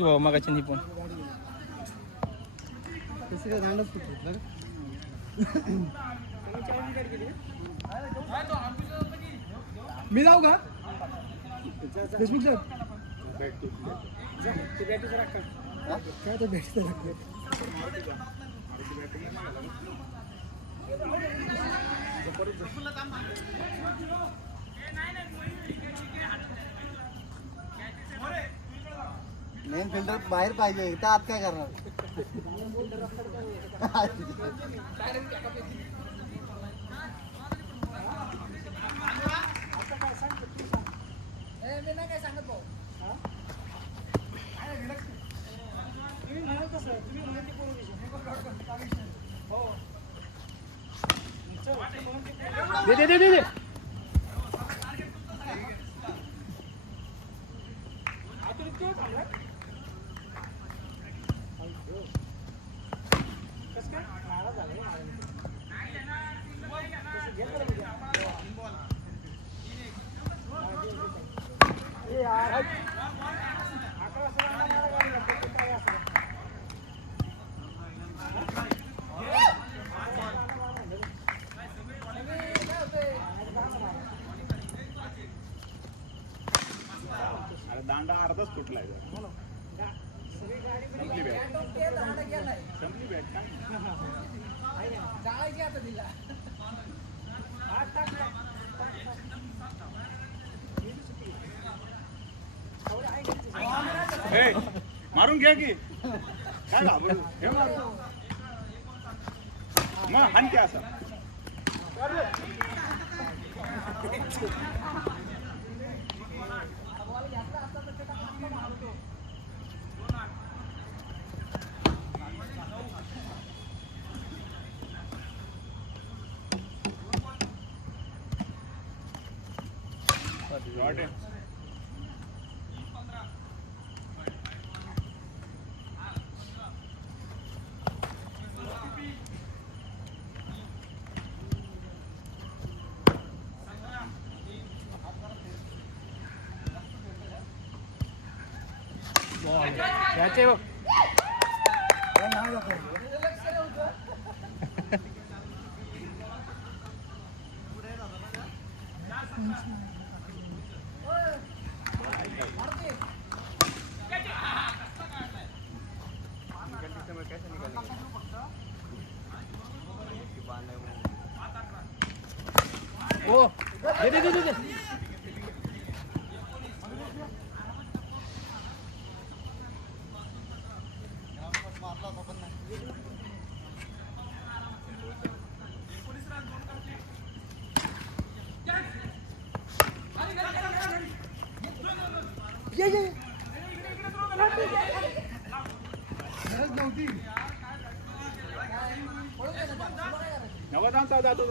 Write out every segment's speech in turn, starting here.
भाऊ मागाची निपुण मी जाऊ का फेसबुक सर काय तर बॅट मेन फिल्टर बाहेर पाहिजे इथं आत काय करणार दे दे दे दे दांडा अर्धाच तुटलाय संपली बॅट मारून घ्या की काय घाबरू हे मारून मग हान की असं याचे बघ ओ दे दे दे दे नवदांचा जातो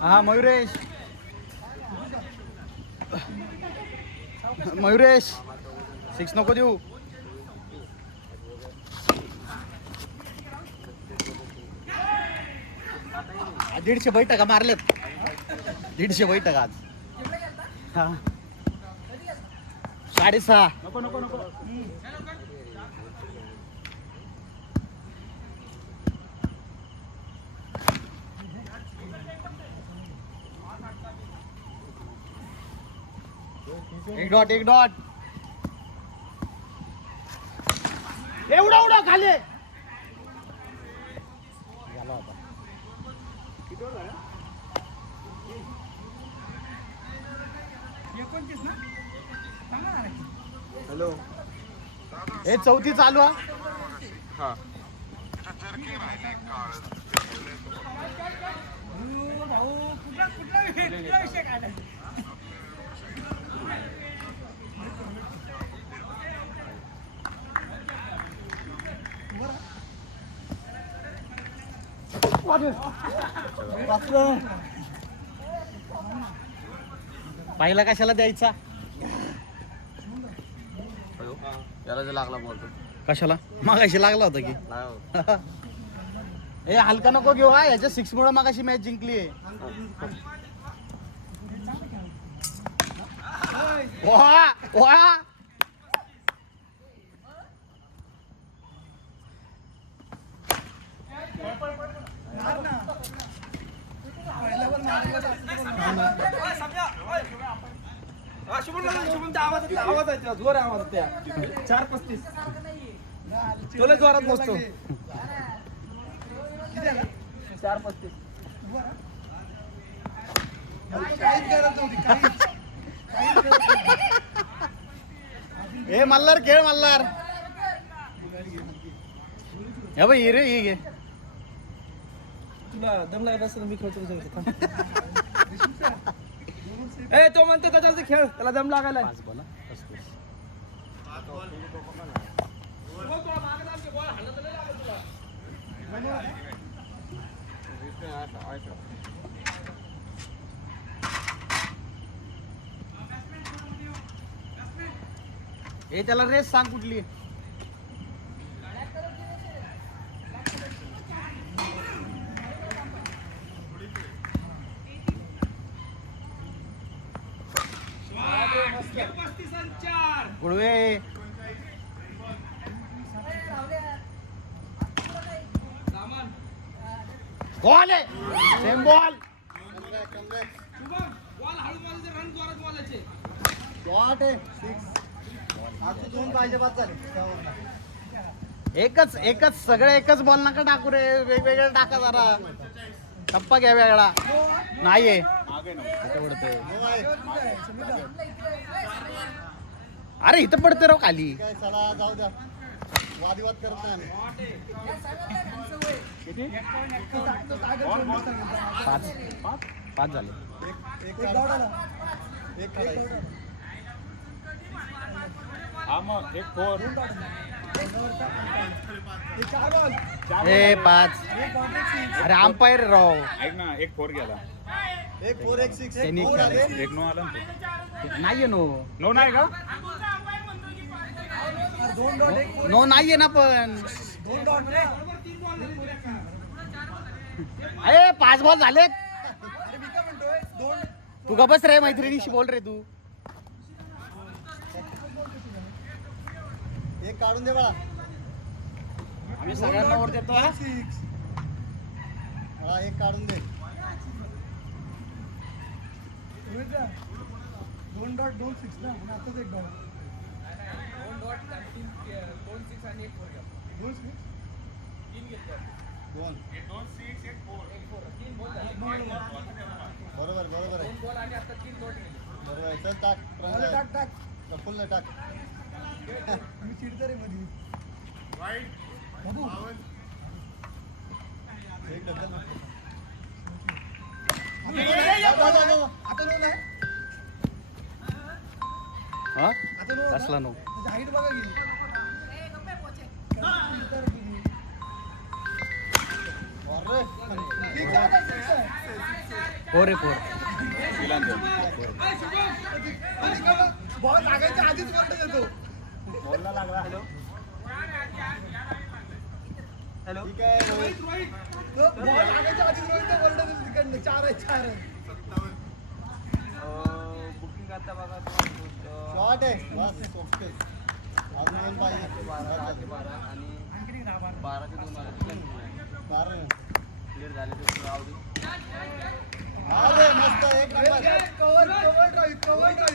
हा मयुरेश मयुरेश 6 नको देऊ दीडशे बैठका मारलेत 150 बैठक आज हा 6:30 नको नको नको एक डॉट एवढा उडा खाली झाला होता हॅलो हे 34 चालू हा पाहिला कशाला द्यायचा याला जे लागला बोलतो कशाला मागाशी लागला होता की ए हलका नको घेऊ हा याच्या 6 मुळे मागाशी मॅच जिंकली आहे वा वा तुला जोरात नसतो 4-35 ए मल्हार खेळ मल्हार हे बाई हिरे ही घे तुला दम लागत असेल मी खेळतो ए तो म्हणतो त्याच्यावरती खेळ त्याला दम लागायला ए त्याला रेस सांग कुठली गुळवे बॉल आहे सेम बॉल शॉट आहे 6 आता 2 पाहिजे बाद झाले एकच सगळे एकच बॉल नका टाकू रे वेगवेगळे टाका जरा टप्पा घ्या वेगळा नाहीये अरे इथं पडते राव खाली चला जाऊ द्या वादिवाद करत नाही 5 झाले एक 4 ए 5 अरे अंपायर राव ऐक ना एक 4 गेला एक 4 एक 6 एक नो आला नाहीये नो नो नाही का नो नाहीये ना पण अरे 5 बॉल झालेत तू का बस रे मैत्रिणीशी बोल रे तू एक काढून दे बाळा आम्ही सगळ्यांना वर देतो हा एक काढून दे 2 डॉट 2 6 ना आताच एक डॉट 2 डॉट 2 6 आणि 1 4 2 6 3 घेतले 2 6 1 4 3 बॉल बरोबर बरोबर 2 बॉल आणि आता 3 डॉट बरोबर चल टाक टाक फुल टाक मी चिडतो रे मध्ये राईट बाबू एक डबल आता नो नाही हा आता नो असला नो हाईट बघा गेली अरे 4 बॉल लागायच्या आधीच वर्ल्ड देतो बॉलला लागला हॅलो हॅलो ठीक आहे रोहित बॉल लागायच्या आधीच रोहित वर्ल्ड देतो तिकडनं 4 आहे बुकिंग आता बघा शॉट आहे बस ओके अजून पाहिजे 12 आणि 12 ते 2 12 क्लिअर झाले तर आवडी अरे मस्त एक number cover drive oh my god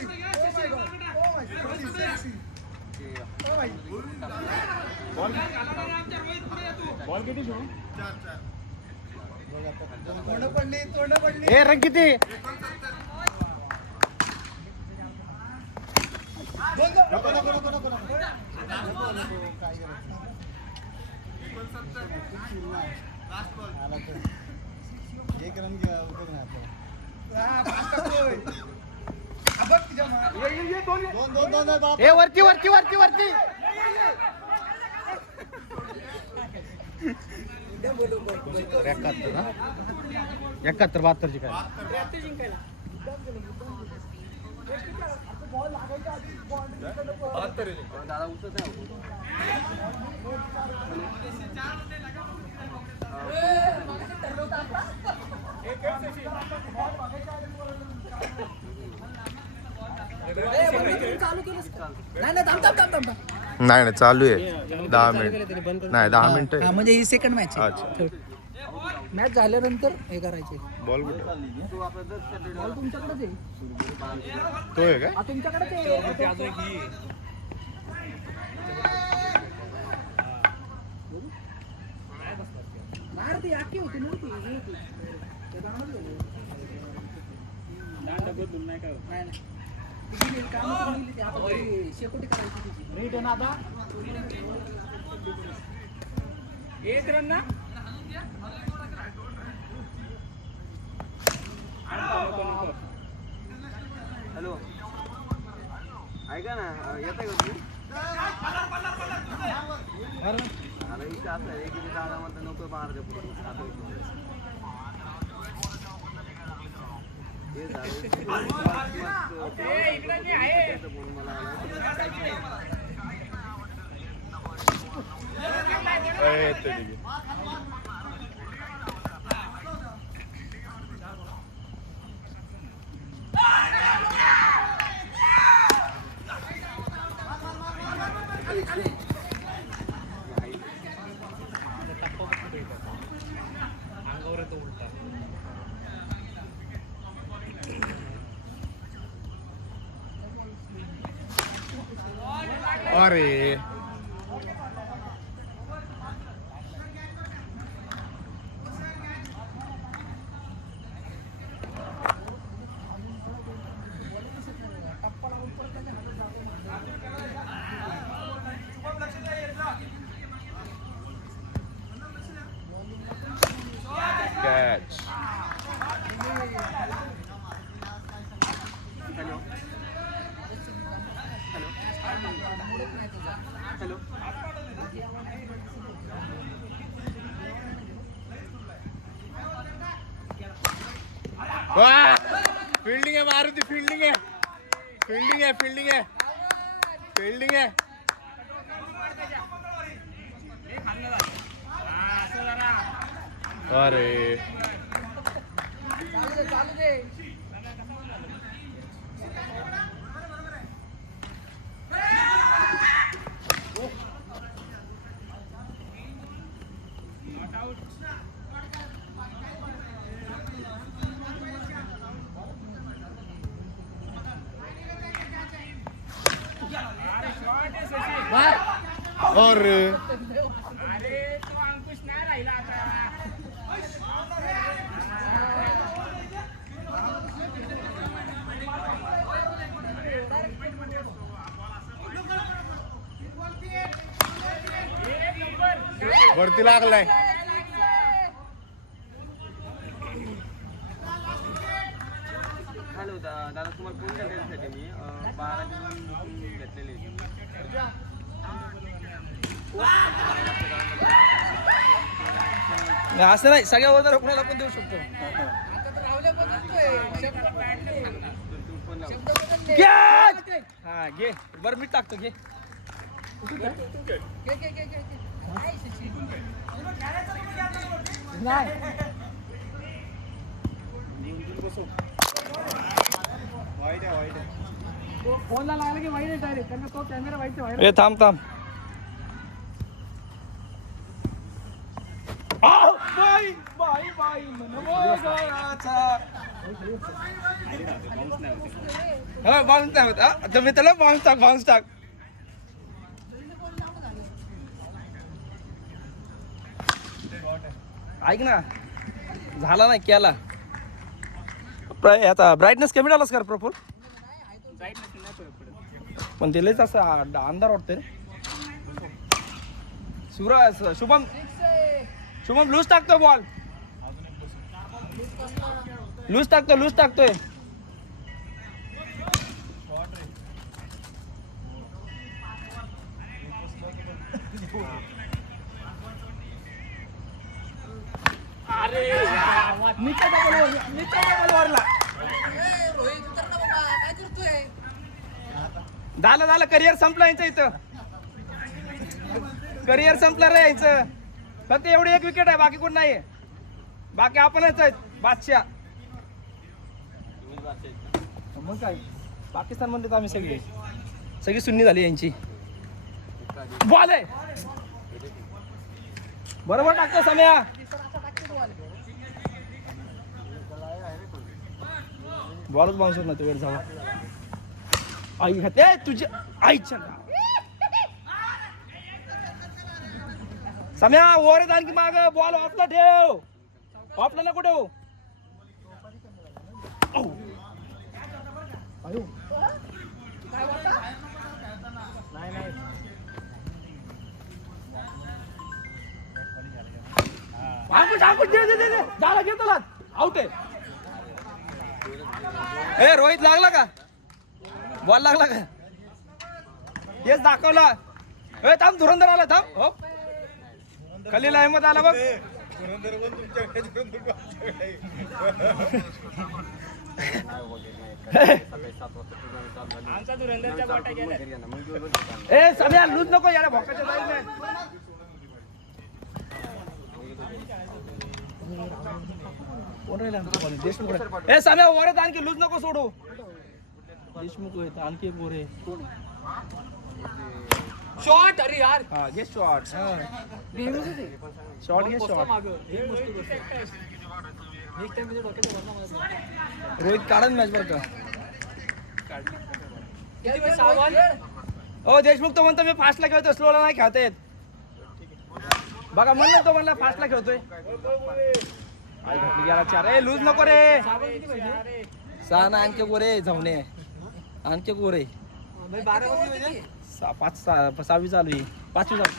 sexy ओ भाई बॉल किती शो 4 तोंड पडली ए रंग किती नको काय एक रन उपयोग नाही वरती वरती वरती वरती 71 72 ची काय दादा उचलत नाही नाही नाही चालू आहे 10 मिनिट नाही 10 मिनिटं आहे. म्हणजे ही सेकंड मॅच अच्छा मॅच झाल्यानंतर हे करायचे बॉल कुठे बॉल तुमच्याकडेच आहे तो आहे काय तुमच्याकडेच आहे नाही ती आखी होती ना ती हे होती. ते गावाला गेली. नाही, नाही. ती गेली, कामं करून गेली ती. आता ती शेकोटी करायची तिची. रेट आहे ना आता एक रन ना हॅलो ऐका ना येत आहे का तुम्ही आता इथे असं आहे की दादा म्हणता नको बाहेर दे अरे कॅच हॅलो फील्डिंग आहे मारुती फील्डिंग आहे फील्डिंग आहे फील्डिंग आहे फील्डिंग आहे अरे अरे वरती लागलाय हॅलो दादा तुम्हाला फोन केला त्यासाठी मी 12 जून घेतलेले असं नाही सगळ्या ओळख कुणाला पण देऊ शकतो हा घे बरं मी टाकतो घे फोनला लागला की वाईट डायरेक्ट त्यांना तो कॅमेरा वाईट थांब थांब बाई बाई बाई बाउन्स नाही होत आता मी त्याला बाउन्स टाक ऐक ना झाला नाही केला आता ब्राईटनेस कमी झालास कर प्रॉपर पण ते लयच असं अंधार वाटतंय सूरज शुभम लूज टाकतो बॉल लूज टाकतोय अरे नीचा डबल वरला झालं करिअर संपलं यांचं इथं. करिअर संपलं रे यायचं. फक्त एवढी एक विकेट आहे, बाकी कोण नाही. बाकी आपणच आहेत बादशाह. मग काय पाकिस्तान मध्ये आम्ही सगळी सुन्नी झाली यांची. बॉल आहे बरोबर टाकतो सम्या. बॉलच बाउन्स होत ना वेळ जावा. आई खाते तुझ्या आईच्या सम्या. वर आणखी माग बॉल ऑफला ठेव. ऑफला नको ठेव. नाही झाला घेतला आउट आहे. ए रोहित लागला का बॉल लागला का तेच दाखवला. ए थांब धुरंधर आला थांब. हो खलील अहमद आला बघ. ए सगळ्या लूज नको याला भोकाच्या जाईल नाही. देशमुख ए साम्या वर आणखी लूज नको सोडू. देशमुख आणखी एक वर आहे. शॉट. अरे यार हा घे शॉट. शॉट घे शॉट. रोहित काढन मॅच बरं का. हो देशमुख तो म्हणतो मी फास्टला खेळतोय स्लोला नाही खेळता येत. बघा म्हणलं तो म्हणला फास्टला खेळतोय. आई घातली गेला 4. ए लूज नको रे. 6 ना आणखी गोरे जाऊन आणखी गोरे. 5 6वी चालू आहे. 5वी चालू.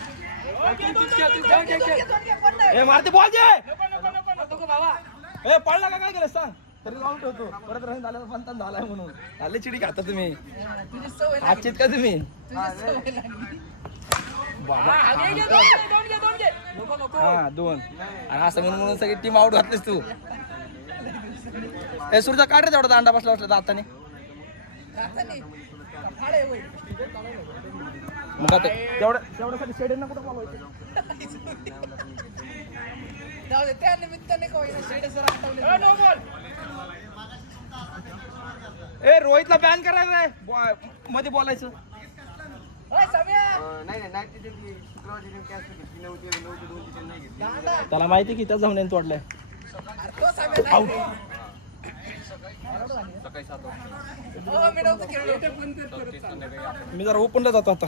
ए मारते बॉल दे. ए पडला का काय केलं सांग तरी जाऊन ठेवतो. परत राहून झालं फंतन झालाय म्हणून आले चिडी खाता तुम्ही. आजचीत का तुम्ही. हा 2 आणि असं म्हणून सगळी टीम आउट घातलीस तू. ए सुरजा काढ रे तेवढा दांडा बसला असला दाताने. मग आता तेवढ्यासाठी शेडेन ना कुठं बोलवायचं. त्या निमित्ताने ए रोहितला बॅन करायला मध्ये बोलायचं. त्याला माहिती की त्या जाऊन तोडलाय. मी जरा ओपनला जातो आता.